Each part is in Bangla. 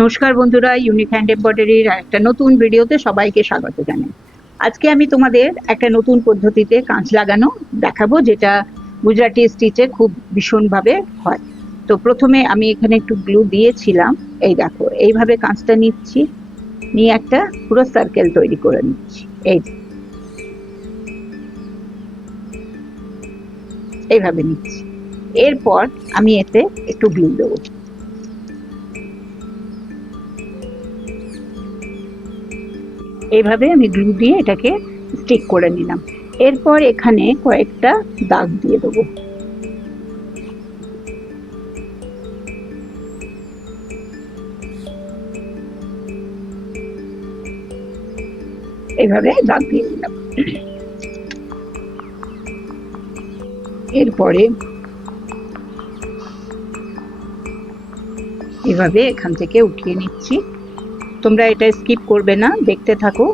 নমস্কার বন্ধুরা, ইউনিক হ্যান্ড এমব্রয়ডারির একটা নতুন ভিডিওতে সবাইকে স্বাগত জানাই। আজকে আমি তোমাদের একটা নতুন পদ্ধতিতে কাঁচ লাগানো দেখাবো, যেটা গুজরাটি স্টিচে খুব ভীষণভাবে হয়। তো প্রথমে আমি এখানে একটু গ্লু দিয়েছিলাম। এই দেখো, এইভাবে কাঁচটা নিচ্ছি, নিয়ে একটা পুরো সার্কেল তৈরি করে নিচ্ছি। এইভাবে নিচ্ছি। এরপর আমি এতে একটু গ্লু দেবো। এইভাবে আমি গ্লু দিয়ে এটাকে স্টিক করে নিলাম। এরপর এখানে কয়েকটা দাগ দিয়ে দেবো। এইভাবে দাগ দিয়ে দিলাম। এরপরে এভাবে এখান থেকে উঠিয়ে নিচ্ছি। তোমরা এটা স্কিপ করবে না, দেখতে থাকো।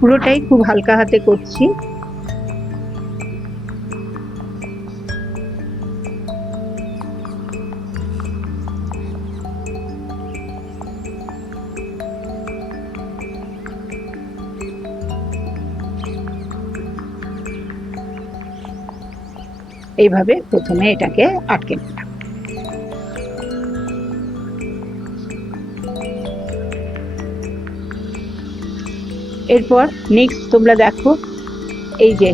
পুরোটাই খুব হালকা হাতে করছি। এইভাবে প্রথমে এটাকে আটকে নিলাম। এরপর নেক্সট তোমরা দেখো, এই যে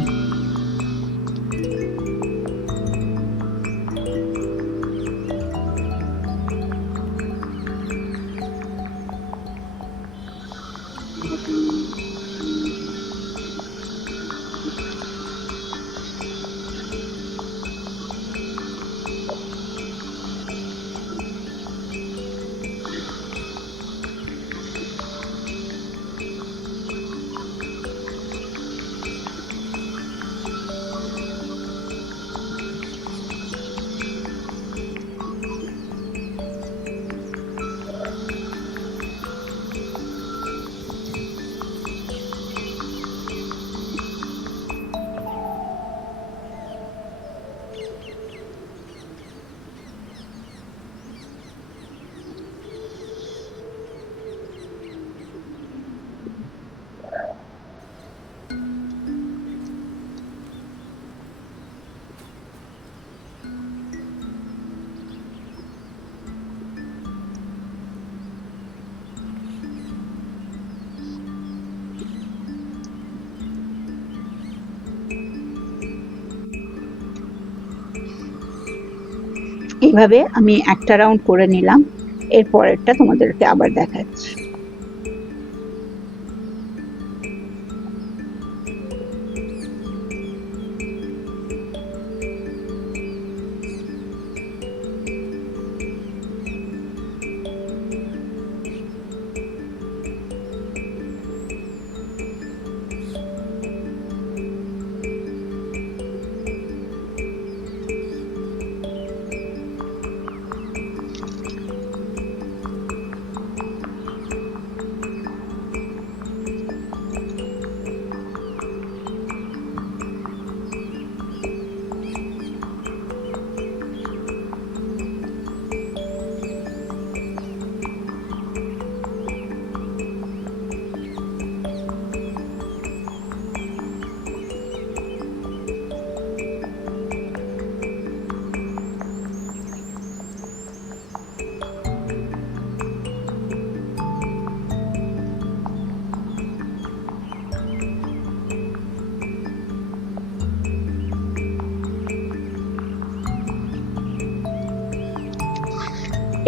এইভাবে আমি একটা রাউন্ড করে নিলাম। এর পরেরটা তোমাদেরকে আবার দেখাচ্ছি।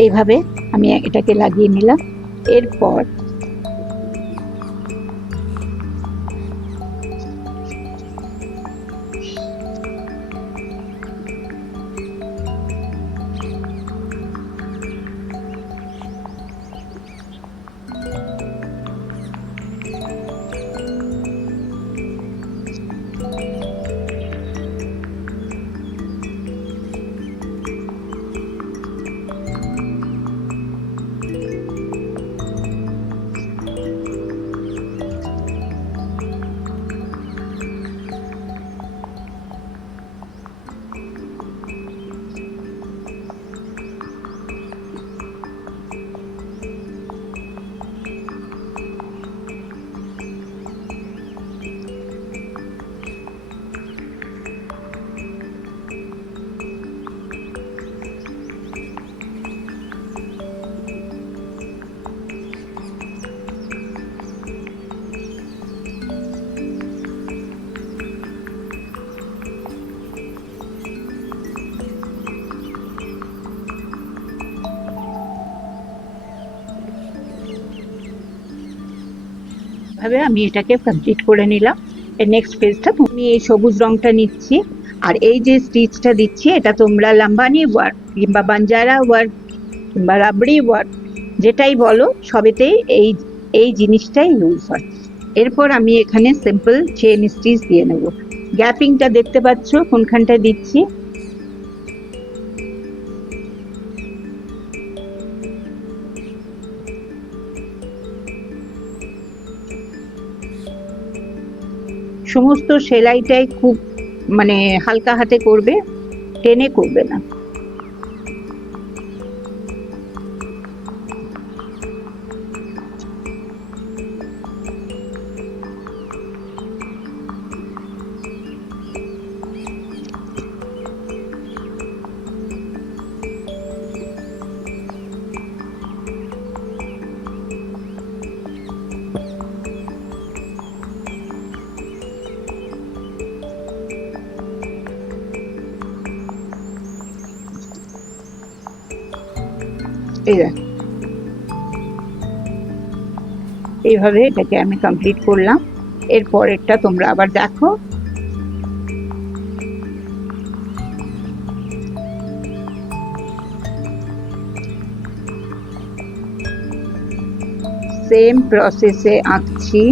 এইভাবে আমি এটাকে লাগিয়ে নিলাম। এরপর ভাবে আমি এটাকে কমপ্লিট করে নিলাম। এর নেক্সট পেজটা আমি এই সবুজ রংটা নিচ্ছি, আর এই যে স্টিচটা দিচ্ছি এটা তোমরা লাম্বানি ওয়ার্ক কিংবা বাঞ্জারা ওয়ার্ক কিংবা রাবড়ি ওয়ার্ক যেটাই বলো, সবেতেই এই এই জিনিসটাই ইউজ হয়। এরপর আমি এখানে সিম্পল চেন স্টিচ দিয়ে নেব। গ্যাপিংটা দেখতে পাচ্ছ কোনখানটায় দিচ্ছি। সমস্ত সেলাইটাই খুব মানে হালকা হাতে করবে, টেনে করবে না। এই দেখো, এইভাবে এটাকে আমি কমপ্লিট করলাম। এরপরেরটা তোমরা আবার দেখো। সেম প্রসেসে আঁকছি।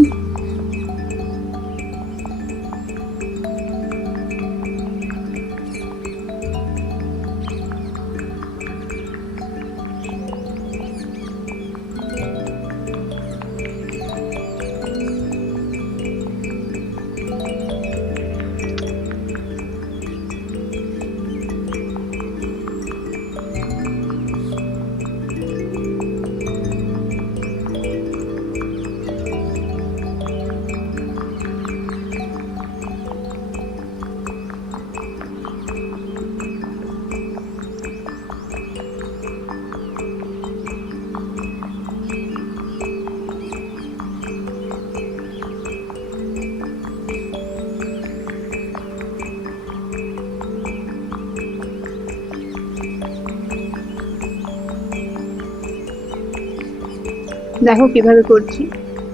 দেখো কিভাবে করছি।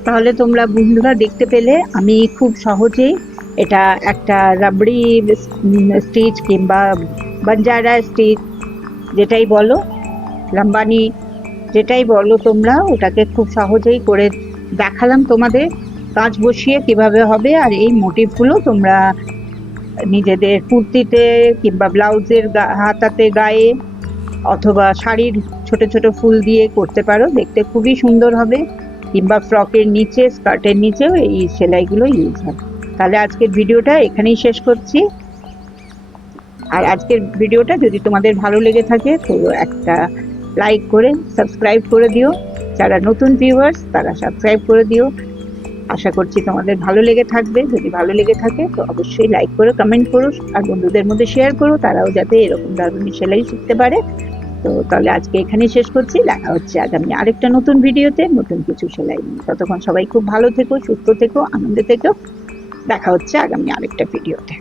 তাহলে তোমরা বন্ধুরা দেখতে পেলে আমি খুব সহজেই এটা একটা রাবড়ি স্টিচ কিংবা বাঞ্জারা স্টিচ যেটাই বলো, লাম্বানি যেটাই বলো তোমরা, ওটাকে খুব সহজেই করে দেখালাম তোমাদের কাঁচ বসিয়ে কিভাবে হবে। আর এই মোটিভগুলো তোমরা নিজেদের কুর্তিতে কিংবা ব্লাউজের হাতাতে গায়ে অথবা শাড়ির ছোট ছোট ফুল দিয়ে করতে পারো, দেখতে খুবই সুন্দর হবে। কিংবা ফ্রকের নিচে, স্কার্টের নিচেও এই সেলাইগুলো ইউজ হয়। তাহলে আজকের ভিডিওটা এখানেই শেষ করছি। আর আজকের ভিডিওটা যদি তোমাদের ভালো লেগে থাকে তো একটা লাইক করে সাবস্ক্রাইব করে দিও। যারা নতুন ভিউয়ার্স তারা সাবস্ক্রাইব করে দিও। আশা করছি তোমাদের ভালো লেগে থাকবে। যদি ভালো লেগে থাকে তো অবশ্যই লাইক করো, কমেন্ট করো, আর বন্ধুদের মধ্যে শেয়ার করো, তারাও যাতে এরকম ধরনের সেলাই শিখতে পারে। তো তাহলে আজকে এখানেই শেষ করছি। দেখা হচ্ছে আগামী আরেকটা নতুন ভিডিওতে নতুন কিছু সেলাই নিয়ে। ততক্ষণ সবাই খুব ভালো থেকো, সুস্থ থেকো, আনন্দে থেকো। দেখা হচ্ছে আগামী আরেকটা ভিডিওতে।